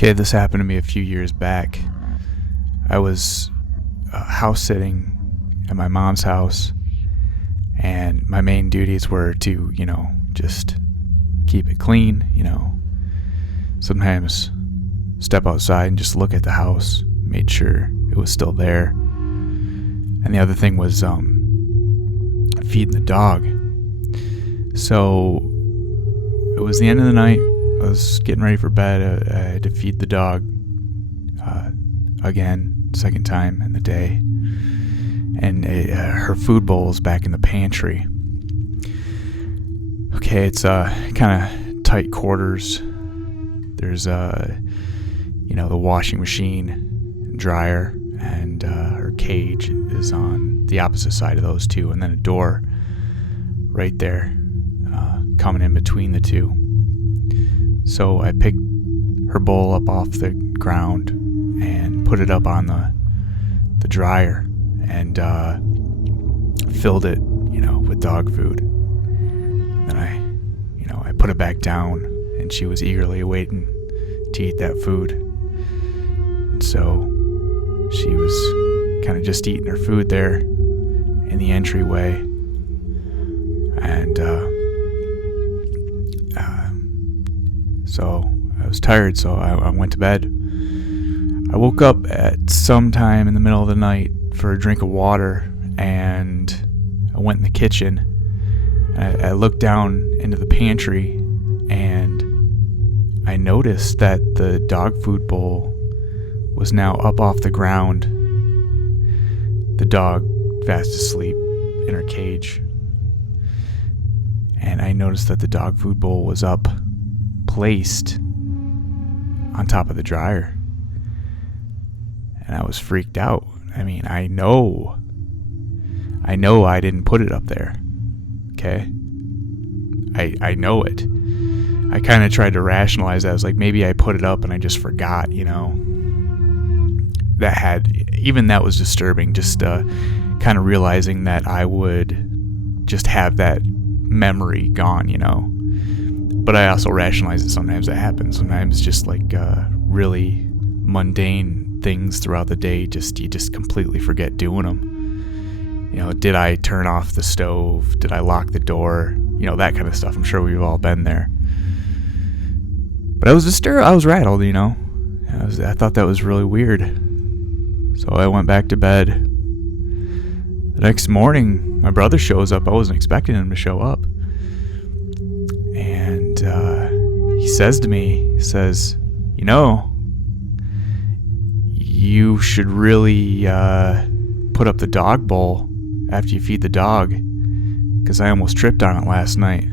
Okay, this happened to me a few years back. I was house sitting at my mom's house, and my main duties were to, just keep it clean, sometimes step outside and just look at the house, made sure it was still there. And the other thing was feeding the dog. So it was the end of the night. I was getting ready for bed. I had to feed the dog again, second time in the day. And her food bowl's back in the pantry. Okay, it's kind of tight quarters. There's the washing machine, dryer, and her cage is on the opposite side of those two, and then a door right there coming in between the two. So I picked her bowl up off the ground and put it up on the dryer and filled it, with dog food. And then I put it back down, and she was eagerly awaiting to eat that food. And so she was kind of just eating her food there in the entryway. And so I was tired, so I went to bed. I woke up at some time in the middle of the night for a drink of water, and I went in the kitchen. I looked down into the pantry, and I noticed that the dog food bowl was now up off the ground, the dog fast asleep in her cage. And I noticed that the dog food bowl was up, placed on top of the dryer. And I was freaked out. I mean, I know I didn't put it up there. Okay? I know it. I kind of tried to rationalize that. I was like, maybe I put it up and I just forgot, That was disturbing, just kind of realizing that I would just have that memory gone, But I also rationalize that sometimes that happens. Sometimes just like really mundane things throughout the day, you just completely forget doing them. Did I turn off the stove? Did I lock the door? That kind of stuff. I'm sure we've all been there. But I was rattled, I thought that was really weird. So I went back to bed. The next morning, my brother shows up. I wasn't expecting him to show up. And he says to me, you should really put up the dog bowl after you feed the dog, because I almost tripped on it last night.